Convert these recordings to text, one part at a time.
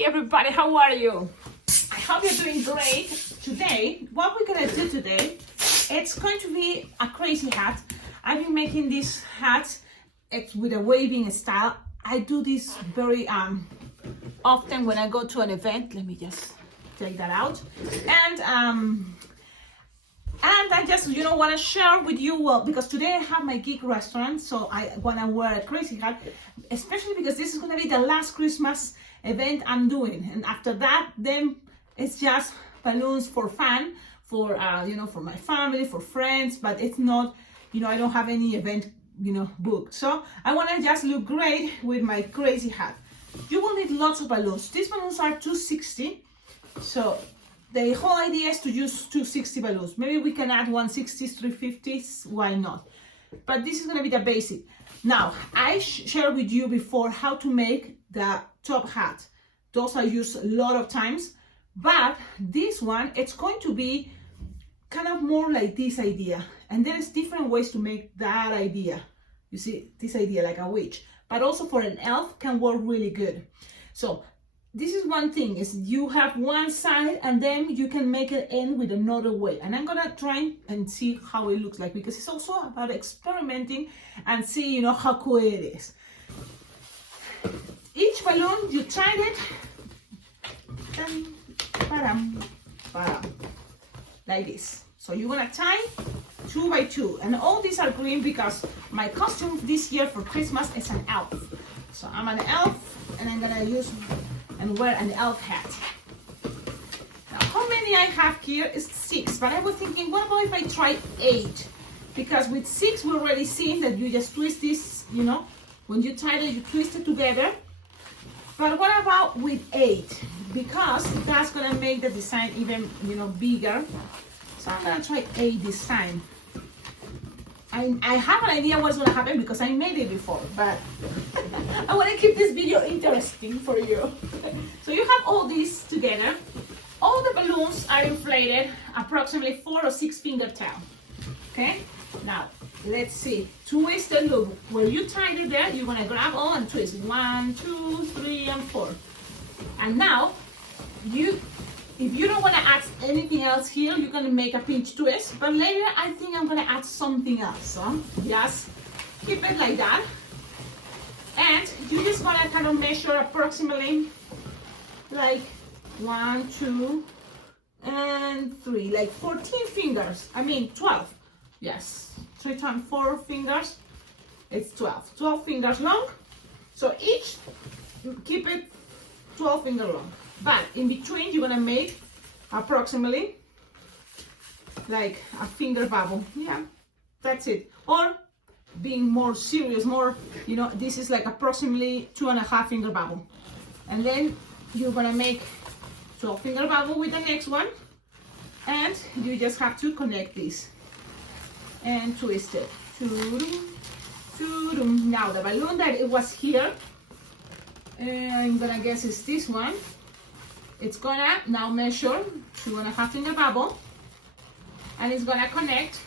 Hi everybody, how are you? I hope you're doing great. Today, what we're gonna do today, it's going to be a crazy hat. I've been making this hat with a waving style. I do this very often when I go to an event. Let me just take that out. And I just, want to share with you, well, because today I have my gig restaurant, so I want to wear a crazy hat, especially because this is going to be the last Christmas event I'm doing. And after that, then it's just balloons for fun, for, for my family, for friends, but it's not, I don't have any event, booked. So I want to just look great with my crazy hat. You will need lots of balloons. These balloons are 260. So the whole idea is to use 260 balloons. Maybe we can add 160s, 350s, why not? But this is gonna be the basic. Now, I shared with you before how to make the top hat. Those I use a lot of times, but this one, it's going to be kind of more like this idea. And there is different ways to make that idea. You see, this idea like a witch, but also for an elf can work really good. So this is one thing, is you have one side and then you can make it end with another way. And I'm gonna try and see how it looks like, because it's also about experimenting and see, how cool it is. Each balloon, you tie it, like this. So you're gonna tie 2 by 2. And all these are green because my costume this year for Christmas is an elf. So I'm an elf and I'm gonna use and wear an elf hat. Now, how many I have here is 6, but I was thinking, what about if I try 8? Because with 6, we already seen that you just twist this, when you tie it, you twist it together. But what about with 8? Because that's gonna make the design even, bigger. So I'm gonna try 8 this time. I have an idea what's gonna happen because I made it before, but I wanna keep this video interesting for you. So you have all these together. All the balloons are inflated approximately 4 or 6 finger tail. Okay? Now, let's see. Twist the loop. Where you tied it there, you're gonna grab all and twist. 1, 2, 3, and 4. And now, if you don't want to add anything else here, you're going to make a pinch twist. But later, I think I'm going to add something else. So just keep it like that. And you just want to kind of measure approximately like 1, 2, and 3. Like 14 fingers. 12. Yes. 3 times 4 fingers. It's 12. 12 fingers long. So each, keep it 12 finger long. But in between, you're gonna make approximately like a finger bubble. Yeah, that's it. Or being more serious, this is like approximately 2.5 finger bubble. And then you're gonna make 12 finger bubble with the next one. And you just have to connect this and twist it. Now the balloon that it was here, I'm gonna guess it's this one. It's gonna now measure 2.5 finger bubble, and it's gonna connect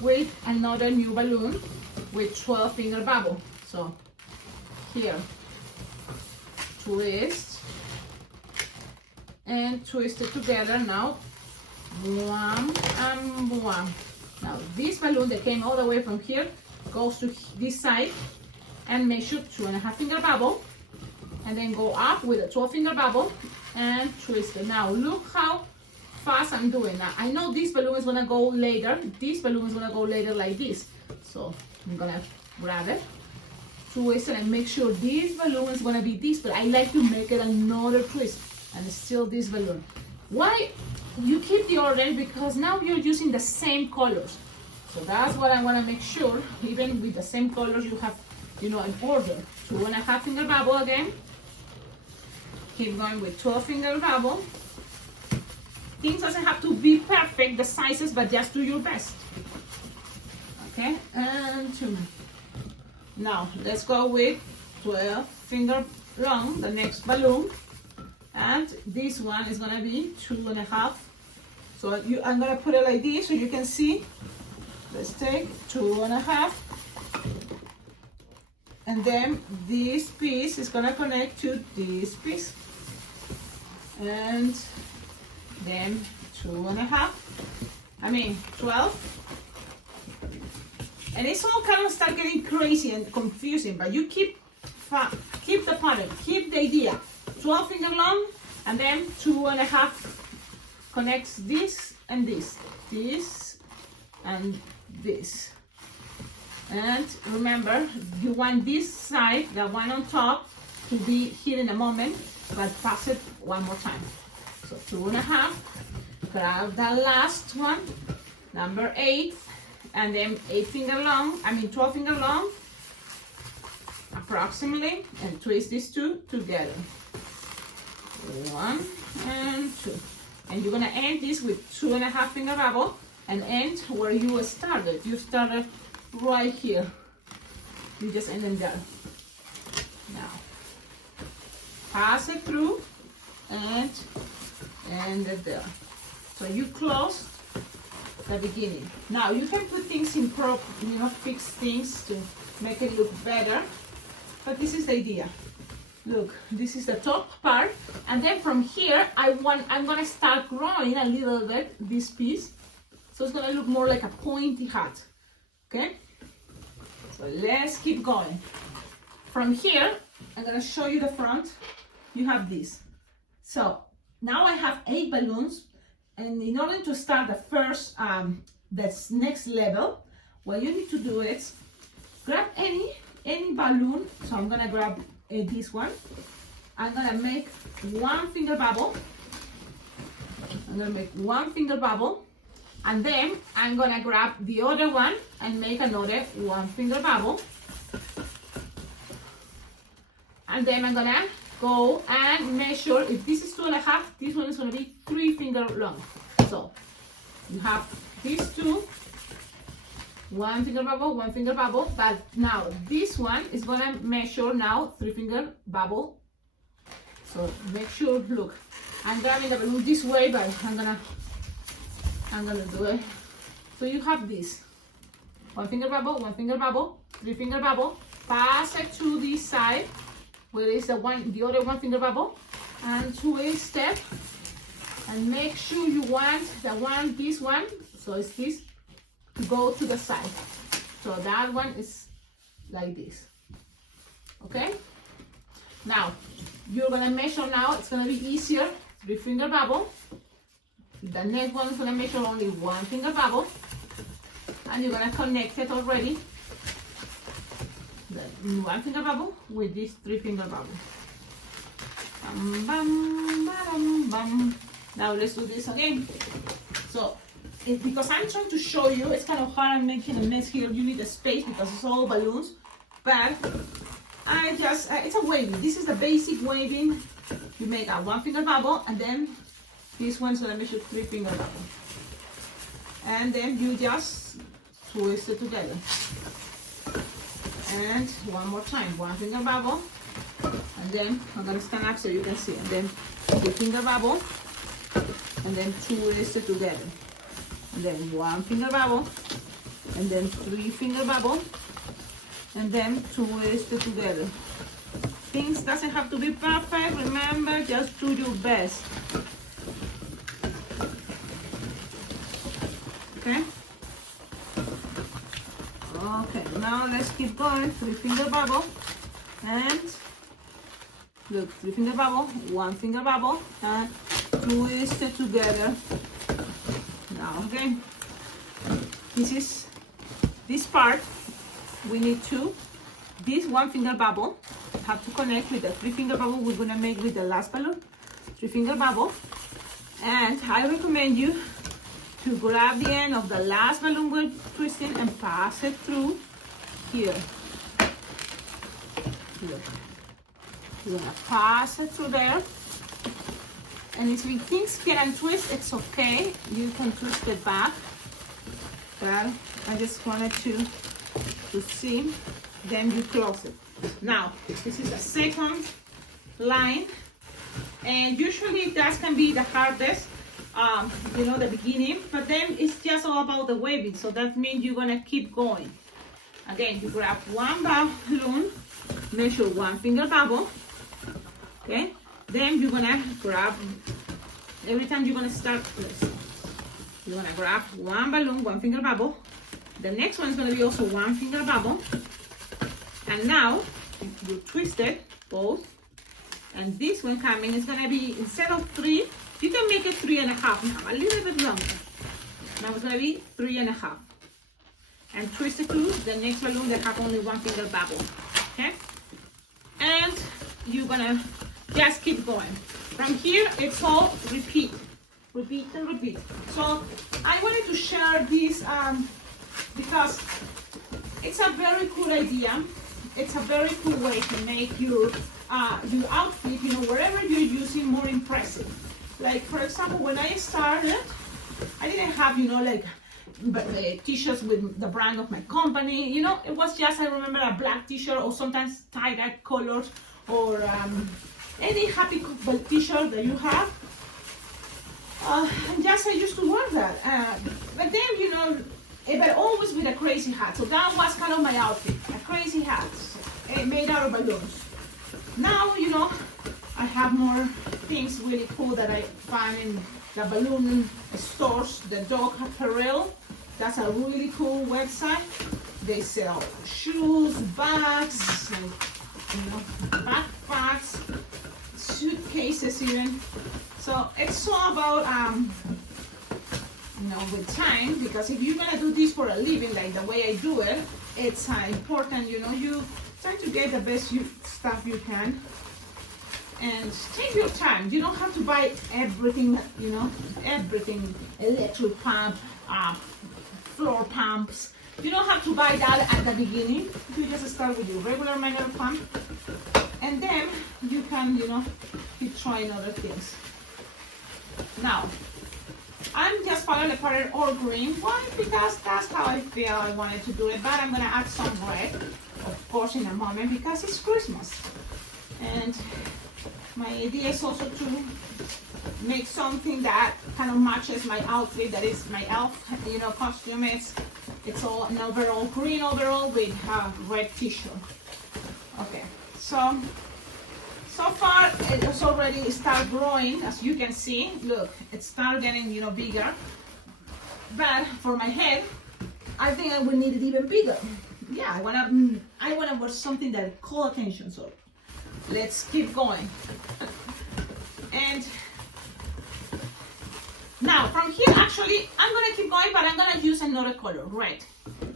with another new balloon with 12 finger bubble. So here, twist and twist it together now. One and one. Now this balloon that came all the way from here goes to this side and measure 2.5 finger bubble, and then go up with a 12 finger bubble and twist it. Now look how fast I'm doing. Now I know this balloon is gonna go later. This balloon is gonna go later like this. So I'm gonna grab it, twist it, and make sure this balloon is gonna be this, but I like to make it another twist and still this balloon. Why you keep the order? Because now you're using the same colors. So that's what I wanna make sure, even with the same colors you have, an order. 2.5 finger bubble again. Keep going with 12 finger bubble. Things doesn't have to be perfect, the sizes, but just do your best. Okay, and 2. Now let's go with 12 finger long, the next balloon. And this one is gonna be 2.5. So I'm gonna put it like this so you can see. Let's take 2.5. And then this piece is gonna connect to this piece. and then 2.5, 12. And it's all kind of start getting crazy and confusing, but you keep the pattern, keep the idea. 12 finger long, and then 2.5 connects this and this, this and this. And remember, you want this side, the one on top, to be here in a moment, but pass it one more time. So 2.5, grab the last one, number 8, and then 12 finger long, approximately, and twist these two together. 1 and 2. And you're gonna end this with 2.5 finger bubble and end where you started. You started right here. You just end them there. Now, pass it through and end it there. So you close the beginning. Now you can put things in fix things to make it look better. But this is the idea. Look, this is the top part, and then from here I'm gonna start growing a little bit this piece, so it's gonna look more like a pointy hat. Okay, so let's keep going. From here I'm gonna show you the front. You have this. So now I have 8 balloons, and in order to start the first this next level, what you need to do is grab any balloon. So I'm gonna grab this one. I'm gonna make 1 finger bubble. I'm gonna make 1 finger bubble, and then I'm gonna grab the other one and make another 1 finger bubble, and then I'm gonna go and measure. If this is 2.5, this one is gonna be 3 finger long. So you have these two, 1 finger bubble, 1 finger bubble, but now this one is gonna measure now 3 finger bubble. So make sure, look, I'm grabbing the balloon this way, but I'm gonna do it. So you have this, 1 finger bubble, 1 finger bubble, 3 finger bubble, pass it to this side, where is the other 1 finger bubble, and twist it, and make sure you want this one, so it's this, to go to the side. So that one is like this. Okay? Now, you're gonna measure now, it's gonna be easier, 3 finger bubble. The next one is gonna measure only 1 finger bubble. And you're gonna connect it already. The 1 finger bubble with this 3 finger bubble. Bam, bam, bam, bam. Now let's do this again. So, because I'm trying to show you, it's kind of hard. I'm making a mess here. You need a space because it's all balloons. But it's a waving. This is the basic waving. You make a 1 finger bubble, and then this one's gonna measure 3 finger bubble. And then you just twist it together. And one more time, 1 finger bubble. And then I'm gonna stand up so you can see. And then 2 finger bubble. And then twist it together. And then 1 finger bubble, and then 3 finger bubble, and then twist it together. Things doesn't have to be perfect. Remember, just do your best. Okay? Okay, now let's keep going. 3 finger bubble, and look, 3 finger bubble, 1 finger bubble, and twist it together. Now again, this part, we need this 1 finger bubble have to connect with the 3 finger bubble we're gonna make with the last balloon. 3 finger bubble, and I recommend you to grab the end of the last balloon we're twisting and pass it through here. Look, you're gonna pass it through there. And if things get untwist, it's okay. You can twist it back. But I just wanted to see. Then you close it. Now, this is the second line. And usually that can be the hardest, the beginning. But then it's just all about the waving. So that means you're going to keep going. Again, you grab 1 balloon, measure 1 finger bubble. Okay? Then you're gonna grab, every time you're gonna start, you're gonna grab one balloon, one finger bubble. The next one is gonna be also one finger bubble. And now you twist it both. And this one coming is gonna be, instead of 3, you can make it 3.5 now, a little bit longer. Now it's gonna be 3.5. And twist it to the next balloon that have only one finger bubble, okay? And you're gonna just keep going. From here, it's all repeat, repeat and repeat. So I wanted to share this because it's a very cool idea. It's a very cool way to make your outfit, you know, wherever you're using, more impressive. Like, for example, when I started, I didn't have, you know, like t-shirts with the brand of my company. You know, it was just, I remember, a black t-shirt or sometimes tie-dye colors or any happy t-shirt that you have. And just I used to wear that. But then, you know, but always with a crazy hat. So that was kind of my outfit, a crazy hat made out of balloons. Now, you know, I have more things really cool that I find in the balloon stores, the dog apparel. That's a really cool website. They sell shoes, bags, and, you know, backpacks, suitcases even. So it's all about, you know, with time, because if you're gonna do this for a living, like the way I do it, it's important, you know, you try to get the best stuff you can. And take your time. You don't have to buy everything, you know, everything, electric pump, floor pumps. You don't have to buy that at the beginning. You just start with your regular manual pump. And then you can, you know, keep trying other things. Now, I'm just following the pattern all green. Why? Because that's how I feel I wanted to do it. But I'm gonna add some red, of course, in a moment, because it's Christmas. And my idea is also to make something that kind of matches my outfit, that is my elf, you know, costume. It's all an overall, green overall with a red t-shirt. Okay, so far it has already started growing, as you can see. Look, it started getting, you know, bigger. But for my head, I think I will need it even bigger. Yeah, I wanna wear something that calls attention. So let's keep going. And now from here, actually, I'm gonna keep going, but I'm gonna use another color, red.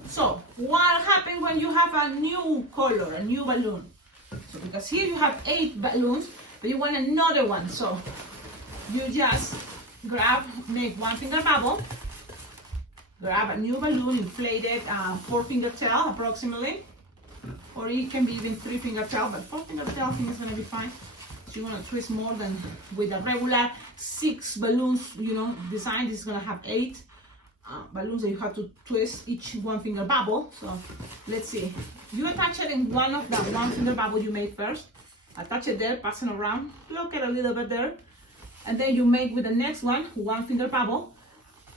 So what happens when you have a new color, a new balloon? So because here you have 8 balloons, but you want another one. So you just make one finger bubble, grab a new balloon, inflate it, 4-finger tail approximately. Or it can be even 3-finger tail, but 4-finger tail I think is gonna be fine. So you wanna twist more than with a regular 6 balloons, you know, design. This is gonna have 8 balloons that you have to twist each 1-finger bubble. So let's see. You attach it in one of the 1-finger bubble you made first. Attach it there, pass it around, look at a little bit there. And then you make with the next one, 1-finger bubble.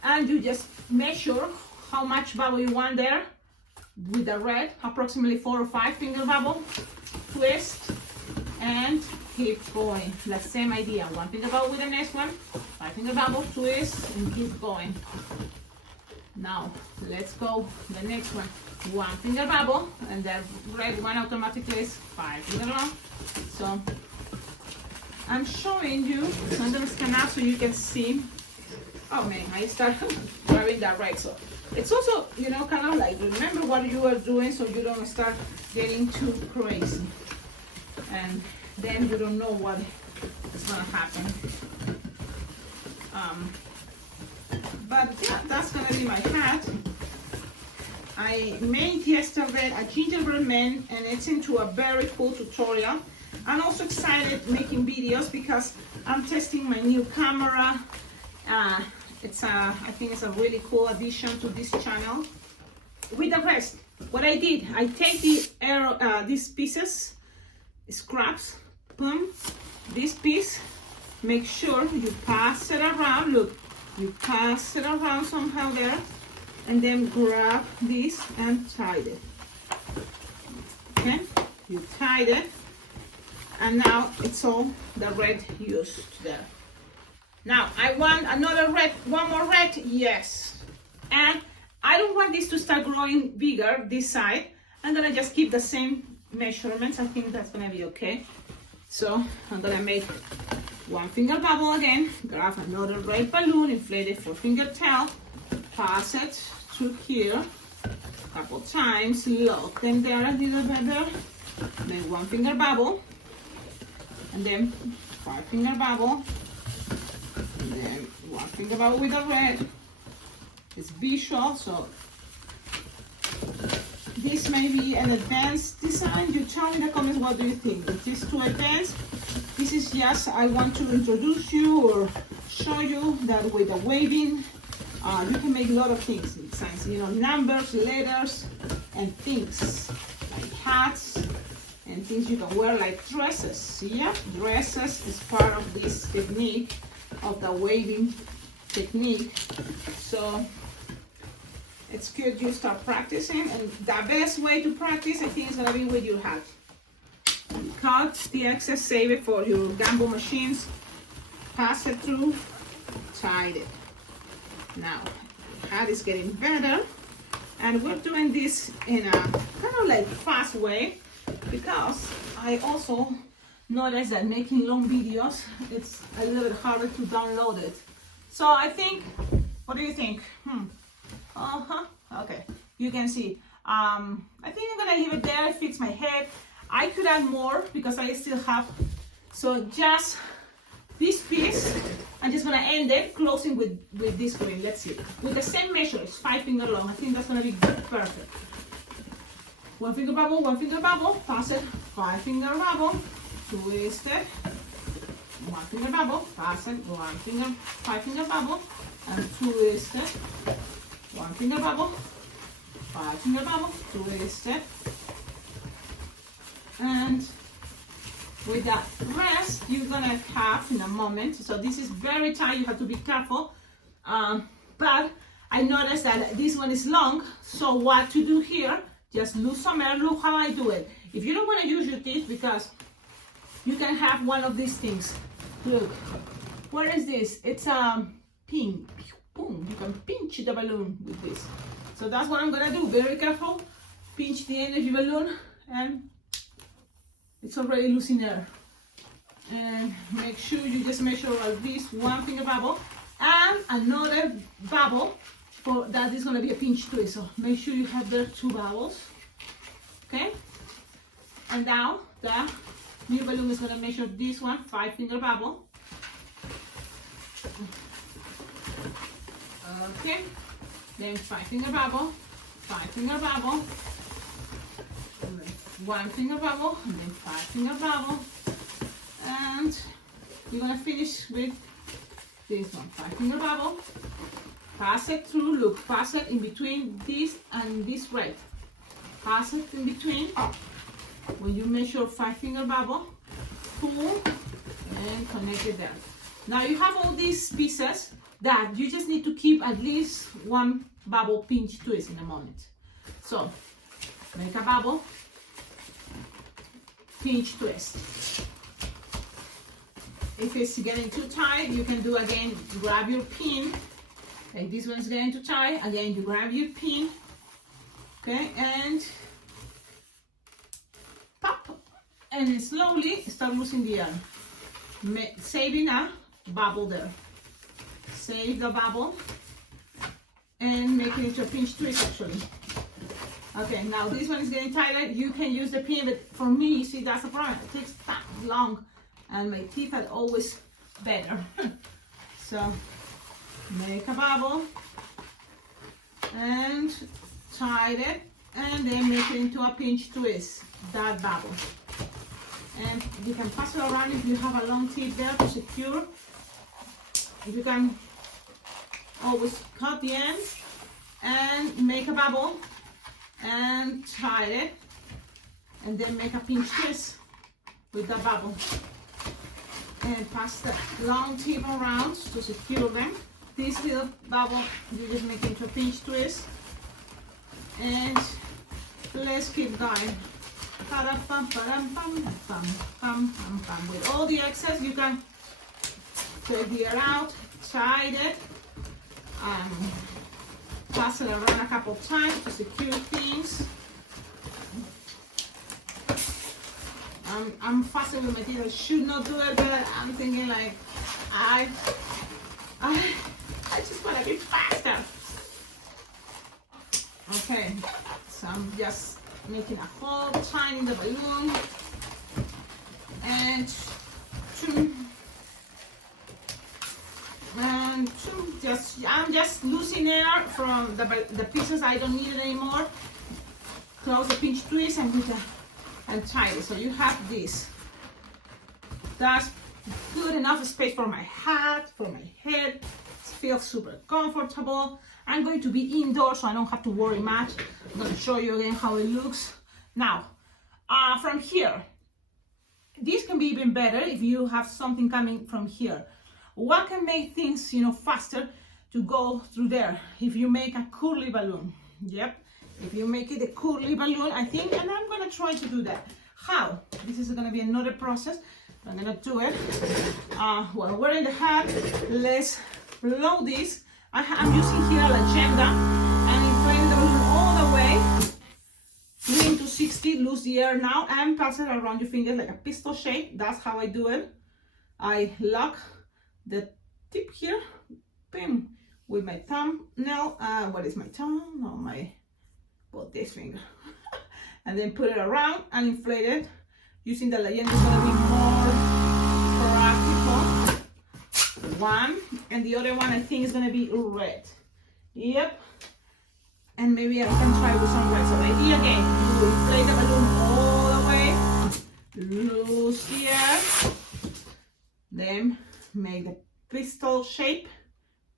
And you just measure how much bubble you want there. With the red, approximately 4 or 5-finger bubble, twist, and keep going. The same idea, 1-finger bubble with the next one, 5-finger bubble, twist, and keep going. Now, let's go the next one. 1-finger bubble, and the red one automatically is 5-finger bubble. So, I'm showing you, so I'm gonna scan out so you can see. Oh man, I start grabbing that right, so. It's also, you know, kind of like remember what you are doing so you don't start getting too crazy. And then you don't know what is going to happen. But yeah, that's going to be my hat. I made yesterday a gingerbread man, and it's into a very cool tutorial. I'm also excited making videos because I'm testing my new camera. I think it's a really cool addition to this channel. With the rest, what I did, I take these pieces, scraps, boom, this piece, make sure you pass it around, look, you pass it around somehow there, and then grab this and tie it. Okay, you tied it, And now it's all the red used there. Now I want another red, one more red, yes. And I don't want this to start growing bigger this side. I'm gonna just keep the same measurements. I think that's gonna be okay. So I'm gonna make one finger bubble again, grab another red balloon, inflate it 4-finger tail, pass it through here a couple times, lock them there a little better, make 1-finger bubble, and then 5-finger bubble, and then 1-finger bubble with the red. It's visual, so this may be an advanced design. You tell me in the comments, what do you think? Is this too advanced? This is just, I want to introduce you or show you that with the waving, you can make a lot of things in designs, you know, numbers, letters, and things like hats and things you can wear like dresses. Yeah, dresses is part of this technique of the waving technique. So it's good you start practicing, and the best way to practice, I think, is gonna be with your hat. Cut the excess, save it for your gamble machines, pass it through, tie it. Now, the hat is getting better, and we're doing this in a kind of like fast way, because I also noticed that making long videos, it's a little bit harder to download it. So I think, what do you think? Okay, you can see. I think I'm gonna leave it there. It fits my head. I could add more because I still have. So just this piece, I'm just gonna end it, closing with this green. Let's see. With the same measure, it's 5-finger long. I think that's gonna be perfect. 1-finger bubble, 1-finger bubble, pass it, 5-finger bubble, twist it, 1-finger bubble, pass it, 5-finger bubble, and twist it. 1-finger bubble, 5-finger bubble, twist it, and with that rest you're gonna have in a moment. So this is very tight, you have to be careful, but I noticed that this one is long, so what to do here, just lose some air. Look how I do it. If you don't want to use your teeth, because you can have one of these things. Look, what is this? It's a pin. Boom, you can pinch the balloon with this. So that's what I'm gonna do. Very careful. Pinch the end of your balloon, and it's already losing air. And make sure you just measure at least 1-finger bubble and another bubble for that is gonna be a pinch twist. So make sure you have there 2 bubbles. Okay? And now the new balloon is gonna measure this one, 5-finger bubble. Okay, then 5-finger bubble, 5-finger bubble, 1-finger bubble, and then 5-finger bubble, and you're gonna finish with this one, 5-finger bubble, pass it through, look, pass it in between this and this red, pass it in between. When you measure 5-finger bubble, pull and connect it there. Now you have all these pieces that you just need to keep at least 1 bubble pinch twist in a moment. So make a bubble, pinch twist. If it's getting too tight, you can do again, grab your pin. Like this one's getting too tight, again you grab your pin, okay, and pop, and slowly start losing the air, saving a bubble there. Save the bubble and make it into a pinch twist actually. Okay, now this one is getting tighter. You can use the pin, but for me, you see, that's the problem. It takes that long, and my teeth are always better. So make a bubble and tie it, and then make it into a pinch twist, that bubble. And you can pass it around if you have a long teeth there to secure. You can always cut the end and make a bubble and tie it, and then make a pinch twist with the bubble, and pass the long tip around to secure them. This little bubble you just make into a pinch twist, and let's keep going. With all the excess, you can take the air out, tie it, pass it around a couple of times to secure things. I'm fussy with material. Should not do it, but I'm thinking like I just want to be faster. Okay, so I'm just making a hole, tying the balloon, and I'm just losing air from the pieces I don't need it anymore. Close the pinch twist and tie it. So you have this. That's good enough space for my hat, for my head. It feels super comfortable. I'm going to be indoors, so I don't have to worry much. I'm going to show you again how it looks. Now, from here, this can be even better if you have something coming from here. What can make things, faster to go through there? If you make a curly balloon, yep. If you make it a curly balloon, I think, and I'm gonna try to do that. How? This is gonna be another process. I'm gonna do it. While wearing the hat, let's blow this. I'm using here an agenda and inflate the balloon all the way. 3 to 60, lose the air now, and pass it around your fingers like a pistol shape. That's how I do it. I lock the tip here, bam, with my thumbnail. What is my thumb? No, this finger. And then put it around and inflate it. Using the legend is going to be more practical. One, and the other one I think is going to be red. Yep. And maybe I can try with some red. So the idea again, you inflate the balloon all the way, loose the air, then make the pistol shape,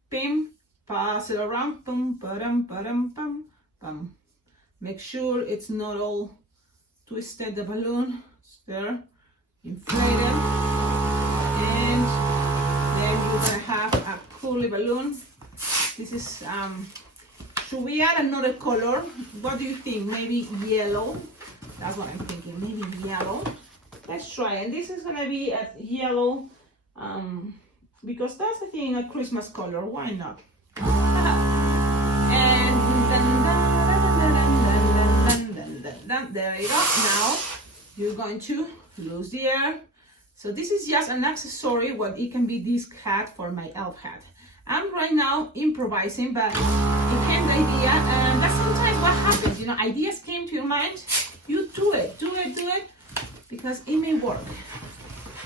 pim, pass it around, pum, ba-dum, ba-dum, pum, pum. Make sure it's not all twisted, the balloon, there, inflate it, and then you're gonna have a curly balloon. This is, should we add another color? What do you think? Maybe yellow? That's what I'm thinking, maybe yellow. Let's try, and this is gonna be a yellow, because that's I think a Christmas color. Why not? And there you go. Now you're going to lose the air. So this is just an accessory. What it can be this hat for my elf hat. I'm right now improvising, but it came the idea, and that's sometimes what happens. Ideas came to your mind. You do it, because it may work.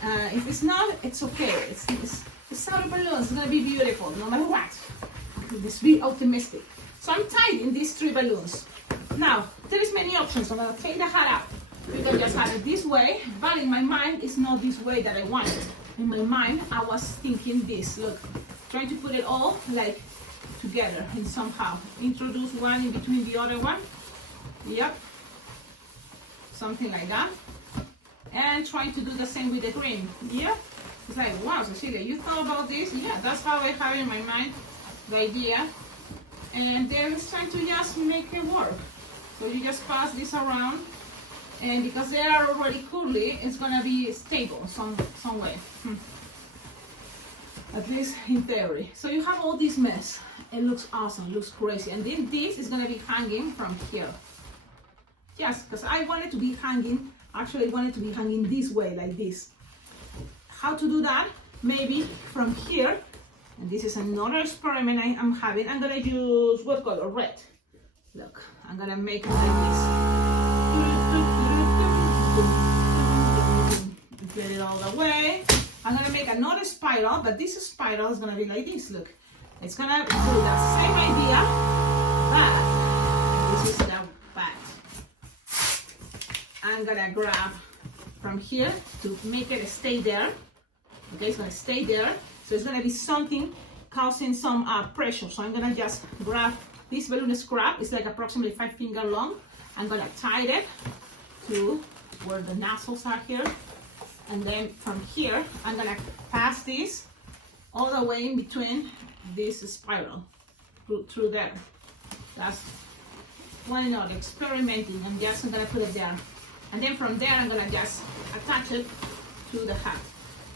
If it's not, it's okay. It's out of balloons. It's gonna be beautiful, no matter what. Just be optimistic. So I'm tying these 3 balloons. Now, there is many options. I'm gonna take the hat out. You can just have it this way, but in my mind, it's not this way that I want it. In my mind, I was thinking this. Look, trying to put it all like together and somehow introduce one in between the other one. Yep, something like that. And trying to do the same with the green. Yeah, it's like, wow, Cecilia, you thought about this? Yeah, that's how I have it in my mind, the idea. And then it's trying to just make it work. So you just pass this around, and because they are already curly, it's gonna be stable some way. At least in theory. So you have all this mess. It looks awesome, looks crazy. And then this is gonna be hanging from here. Yes, because I wanted to be hanging. Actually, I wanted to be hanging this way, like this. How to do that? Maybe from here. And this is another experiment I'm having. I'm gonna use what color? Red. Look, I'm gonna make it like this. Get it all the way. I'm gonna make another spiral, but this spiral is gonna be like this. Look, it's gonna do the same idea, but this is the back. I'm gonna grab from here to make it stay there. Okay, it's gonna stay there. So it's gonna be something causing some pressure. So I'm gonna just grab this balloon scrap. It's like approximately 5 finger long. I'm gonna tie it to where the nozzles are here. And then from here, I'm gonna pass this all the way in between this spiral through there. That's why not experimenting. I'm just gonna put it there. And then from there, I'm gonna just attach it to the hat.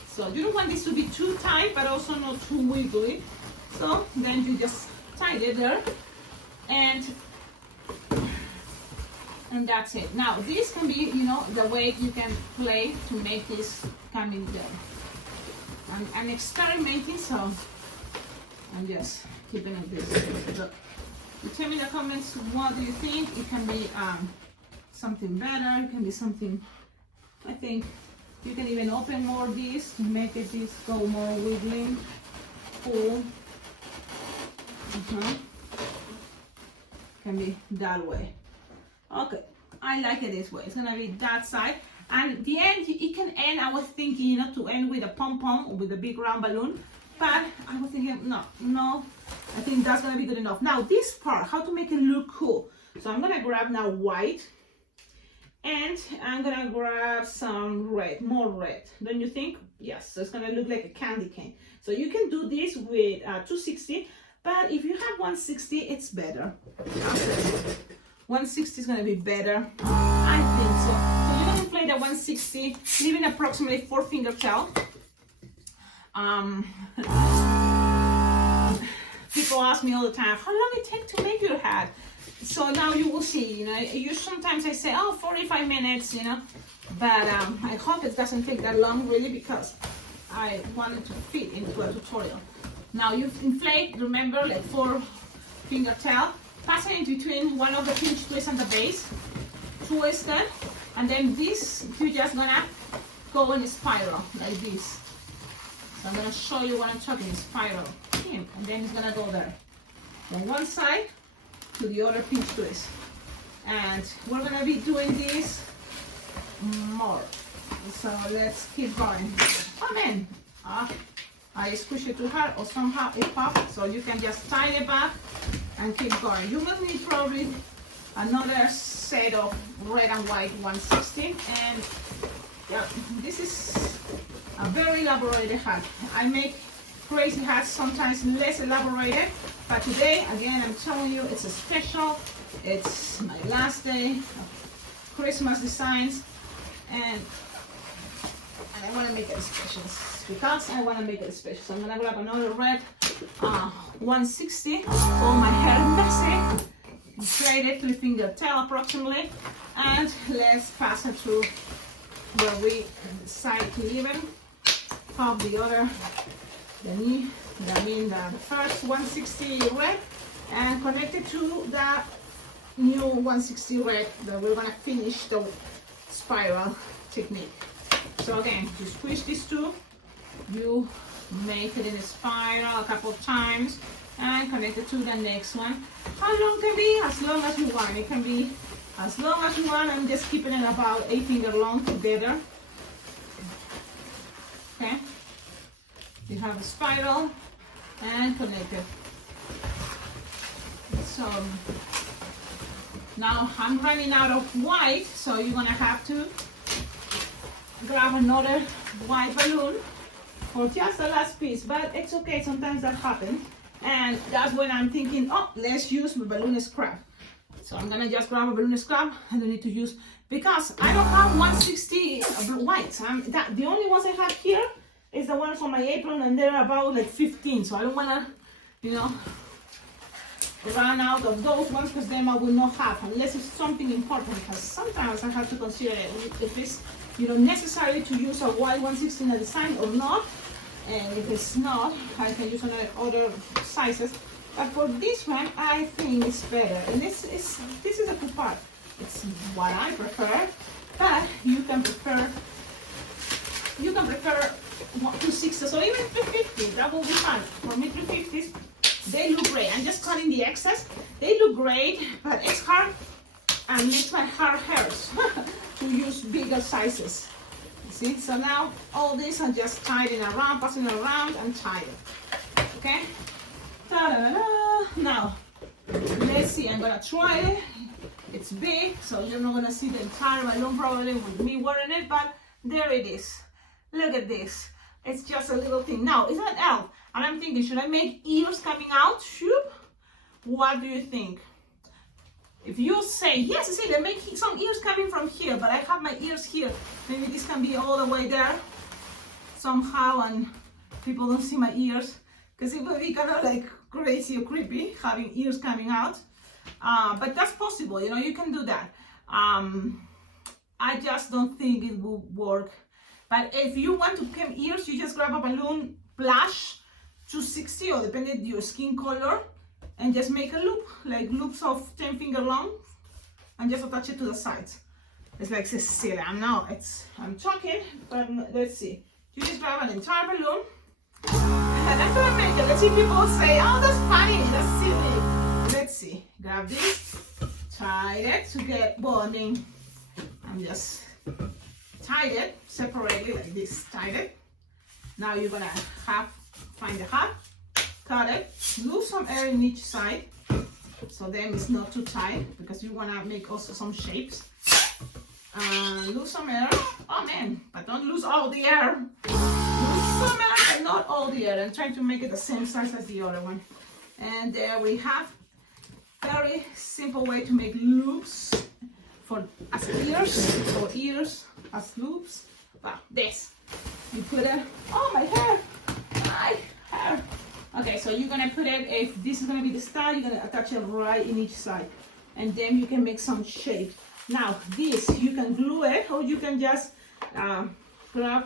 So you don't want this to be too tight, but also not too wiggly. So then you just tie it there, and that's it. Now this can be, you know, the way you can play to make this coming there. I'm experimenting, so I'm just keeping it this way. So you tell me in the comments, what do you think? It can be something better, it can be something, I think you can even open more this to make it this go more wiggling, cool. Can be that way. Okay, I like it this way. It's gonna be that side, and the end, it can end, I was thinking, you know, to end with a pom-pom or with a big round balloon, but I was thinking no, I think that's gonna be good enough. Now this part, how to make it look cool. So I'm gonna grab now white, and I'm gonna grab some red, more red, don't you think? Yes, so it's gonna look like a candy cane. So you can do this with 260, but if you have 160, it's better. 160 is gonna be better, I think so. So you're gonna play the 160, leaving approximately 4 finger tail. People ask me all the time, how long it take to make your hat? So now you will see, you know, sometimes I say, oh, 45 minutes, you know, but I hope it doesn't take that long really, because I wanted to fit into a tutorial. Now you inflate, remember, like 4 finger tail, pass it in between one of the pinch twists and the base, twist it, and then this, you're just gonna go in a spiral, like this. So I'm gonna show you what I'm talking, spiral, and then it's gonna go there. From one side to the other pinch twist. And we're gonna be doing this more. So let's keep going. Oh man, I squish it too hard or somehow it popped, so you can just tie it back and keep going. You will need probably another set of red and white 160, and yeah, this is a very elaborated hat. I make crazy hats, sometimes less elaborated, but today, again, I'm telling you, it's a special. It's my last day of Christmas designs, and I want to make it special because I want to make it special. So I'm gonna grab another red 160. Oh, my hair messy. Inflate it 3 finger tail approximately, and let's pass it through where we decide to even pop the other, the first 160 red, and connect it to the new 160 red that we're gonna finish the spiral technique. So again, you squish these two, you make it in a spiral a couple of times, and connect it to the next one. How long can be? As long as you want. It can be as long as you want. I'm just keeping it about 8 finger long together. Okay. You have a spiral and connect it. So now I'm running out of white, so you're gonna have to grab another white balloon for just the last piece, but it's okay, sometimes that happens. And that's when I'm thinking, oh, let's use the balloon scrap. So I'm gonna just grab a balloon scrap. I don't need to use, because I don't have 160 whites. The only ones I have here is the ones on my apron, and they're about like 15. So I don't wanna, you know, run out of those ones, because then I will not have, unless it's something important, because sometimes I have to consider if it's, you know, necessary to use a white 160 in a design or not. And if it's not, I can use other sizes. But for this one, I think it's better. And this is a good part. It's what I prefer, but you can prefer 260, so even 350, that will be fine. For me, 350s, they look great. I'm just cutting the excess. They look great, but it's hard and makes my heart hurts to use bigger sizes. See, so now all this I'm just tying around, passing it around and tying it. Okay? Ta-da-da-da. Now, let's see, I'm gonna try it. It's big, so you're not gonna see the entire balloon probably with me wearing it, but there it is. Look at this. It's just a little thing. Now, it's an elf, and I'm thinking, should I make ears coming out? Shoot? What do you think? if you say, yes, Cecilia, make some ears coming from here, but I have my ears here, maybe this can be all the way there somehow, and people don't see my ears, because it would be kind of like crazy or creepy having ears coming out. But that's possible, you know, you can do that. I just don't think it will work. But if you want to paint ears, you just grab a balloon blush 260, or depending on your skin color, and just make a loop, like loops of 10 finger long, and just attach it to the sides. It's like Cecilia, I'm talking, but let's see. You just grab an entire balloon, and that's what I make it. Let's see people say, oh, that's funny, that's silly. Let's see, grab this, tie it to get, well, I mean, I'm just tied it separately like this, tied it. Now you're gonna find the half, cut it, lose some air in each side, so then it's not too tight, because you wanna make also some shapes. Lose some air, oh man, but don't lose all the air. Lose some air, but not all the air, and try to make it the same size as the other one. And there we have very simple way to make loops for as ears, or ears as loops. Wow, this. You put it, oh my hair, my hair. Okay, so you're gonna put it, if this is gonna be the style, you're gonna attach it right in each side. And then you can make some shapes. Now this, you can glue it, or you can just grab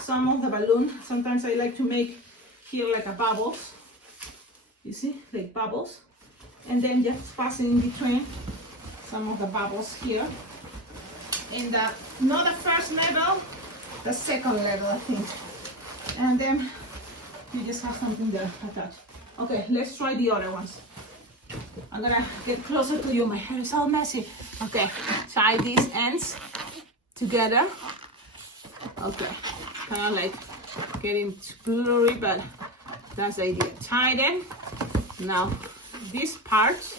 some of the balloon. Sometimes I like to make here like a bubbles. You see, like bubbles. And then just pass in between some of the bubbles here. In the, not the first level, the second level, I think. And then you just have something there attached. Okay, let's try the other ones. I'm gonna get closer to you. My hair is all messy. Okay, tie these ends together. Okay, kind of like getting blurry, but that's the idea. Tie them. Now, these parts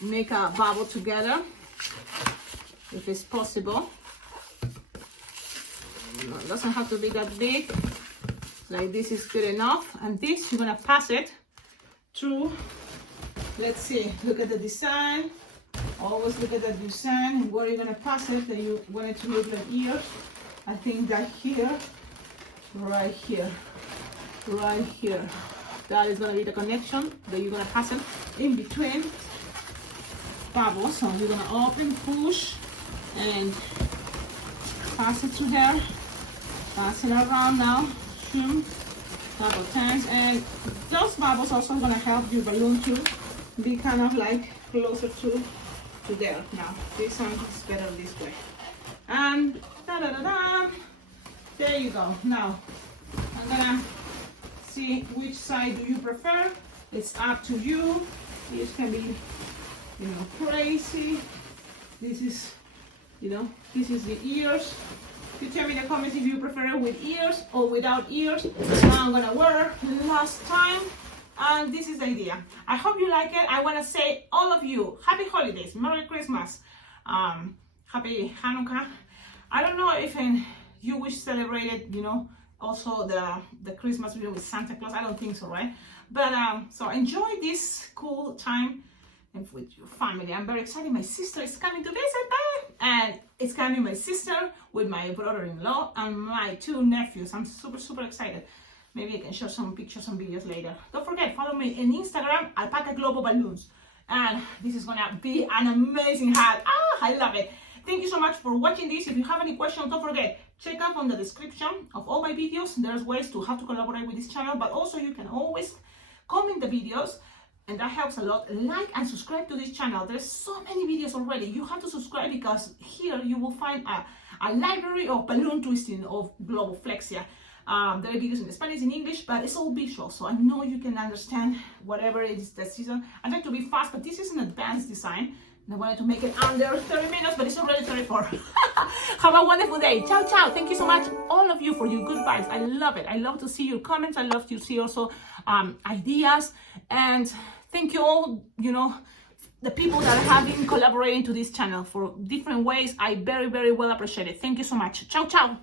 make a bubble together, if it's possible. No, it doesn't have to be that big. Like this is good enough. And this, you're gonna pass it through. Let's see, look at the design. Always look at the design and where you're gonna pass it. That you want it to look like ears. I think that here, right here, right here. That is gonna be the connection that you're gonna pass it in between bubbles. So you're gonna open, push, and pass it to there. Pass it around now. Shoom, couple times, and those bubbles also gonna help your balloon to be kind of like closer to there. Now this one is better this way. And da-da-da-da, there you go. Now I'm gonna see which side do you prefer. It's up to you. This can be, you know, crazy. This is, you know, this is the ears. You tell me in the comments if you prefer it with ears or without ears. Now I'm gonna wear last time, and this is the idea. I hope you like it. I want to say all of you happy holidays, Merry Christmas, happy Hanukkah. I don't know if you wish celebrated, you know, also the Christmas with Santa Claus. I don't think so, right? But so enjoy this cool time and with your family. I'm very excited. My sister is coming to visit me, and it's coming my sister with my brother-in-law and my two nephews. I'm super excited. Maybe I can share some pictures and videos later. Don't forget, follow me on Instagram, Alpacaglobo Balloons. And this is gonna be an amazing hat. I love it. Thank you so much for watching this. If you have any questions, don't forget, check out on the description of all my videos. There's ways to how to collaborate with this channel, but also you can always comment the videos, and that helps a lot. Like and subscribe to this channel. There's so many videos already. You have to subscribe because here you will find a library of balloon twisting of globoflexia. There are videos in Spanish, in English, but it's all visual, so I know you can understand whatever it is the season. I like to be fast, but this is an advanced design. And I wanted to make it under 30 minutes, but it's already 34. Have a wonderful day. Ciao, ciao. Thank you so much, all of you, for your good vibes. I love it. I love to see your comments. I love to see also ideas. And thank you all, you know, the people that have been collaborating to this channel for different ways. I very well appreciate it. Thank you so much. Ciao, ciao.